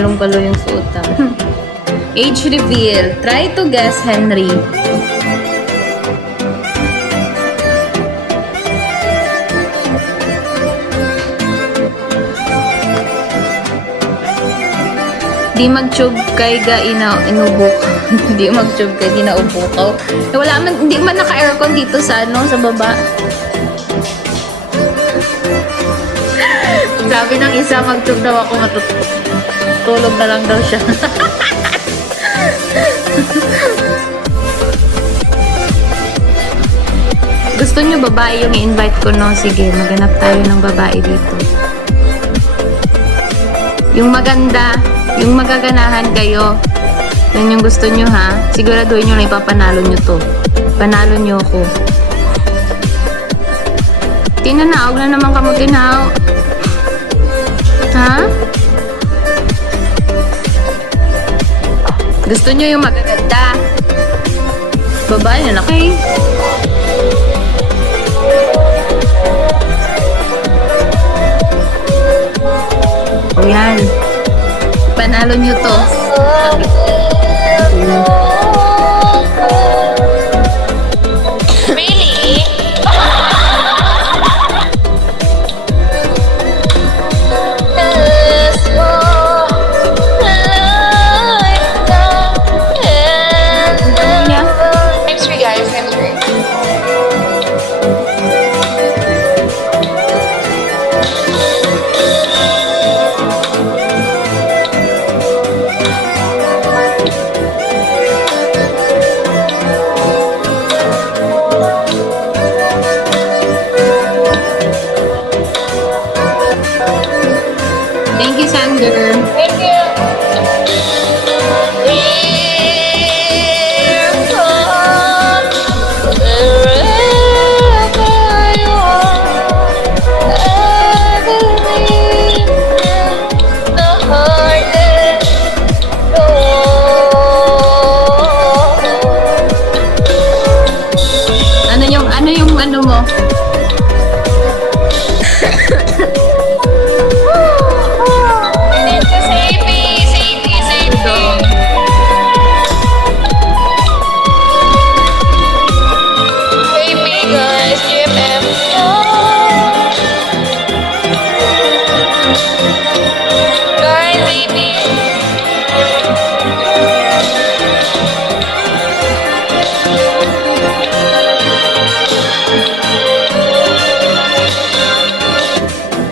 Balong-balo yung suotan. Age reveal. Try to guess, Henry. Di magtube kay ga inubok. Di magtube kay ginaubukaw. Eh, wala man, hindi man naka-aircon dito sa ano, sa baba. Sabi ng isa, magtube daw ako, matutulog na lang daw siya. Gusto niyo babae yung i-invite ko, no? Sige, maghanap tayo ng babae dito. Yung maganda, yung magaganahan kayo. Yan yung gusto nyo, ha? Siguraduhin nyo na ipapanalo nyo to. Panalo nyo ako. Tinanaog na naman kamo tinaw. Ha? Gusto nyo yung magaganda. Babae na laki. O yan. Panalo nyo to. Really? Yeah. Thanks for guys, thanks for Thank you, Sander. Thank you. Dear God, wherever you are, I believe in the hardest door. Ano yung ano mo? You need to save me, save me, save me. Save me, guys, GMM. Guys, save me.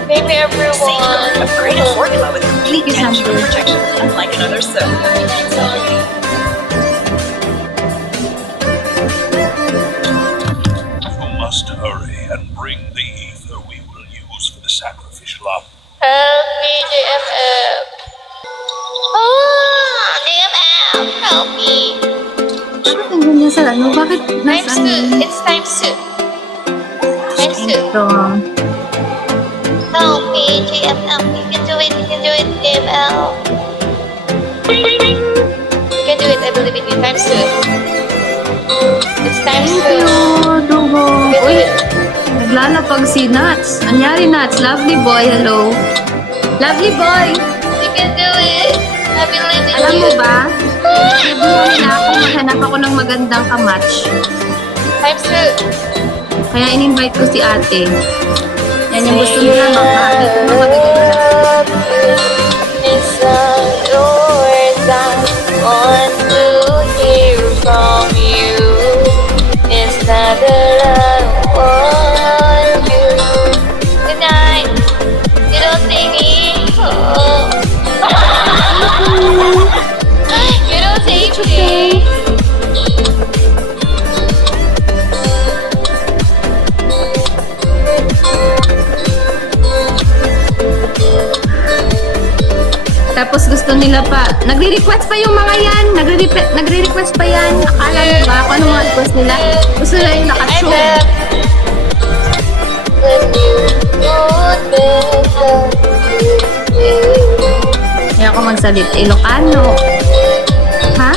Save me, everyone. Upgraded formula with complete Thank you, temperature Sandra. protection, unlike another soap. You must hurry and bring the ether we will use for the sacrificial offering. Help me, GMM. Oh, GMM, help me. Bakit ang ganyan sa ano? Bakit Times nasa two. It's times two. Times two. ito? Help me, GMM. You can do it. You can do it, GMM. You can do it. I believe in you. Times two. It's times Thank two. you, Dugo. You can do Uy, it. naglalapag si Nuts. Anyari, Nuts? Lovely boy, hello. Lovely boy! You can do it. I believe in Alam you. mo ba? Sibuhan na ako, maghanap ako ng magandang kamatch. Times two. Kaya in-invite ko si ate. Yan yung gusto nila makakita ng magaganda. It's yours. I want to hear from you. It's not that I want you. Good night. You don't see me. Oh. You don't take me. Tapos gusto nila pa, nagre-request pa yung mga yan. Nagre-request pa yan. Akala mo ba kung anong mga request nila? Gusto nila yung I naka-show. bet when you would better. Kaya ako magsalit. Ilocano. Ha?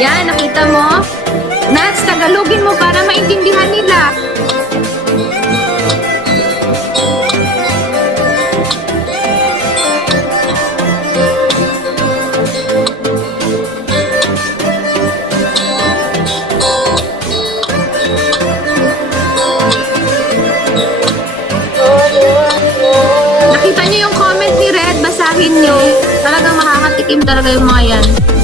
Yan, nakita mo? Nats, Tagalogin mo para maintindihan nila. Nakita niyo yung comment ni Red? Basahin niyo. Talagang makakatikim talaga yung mga yan.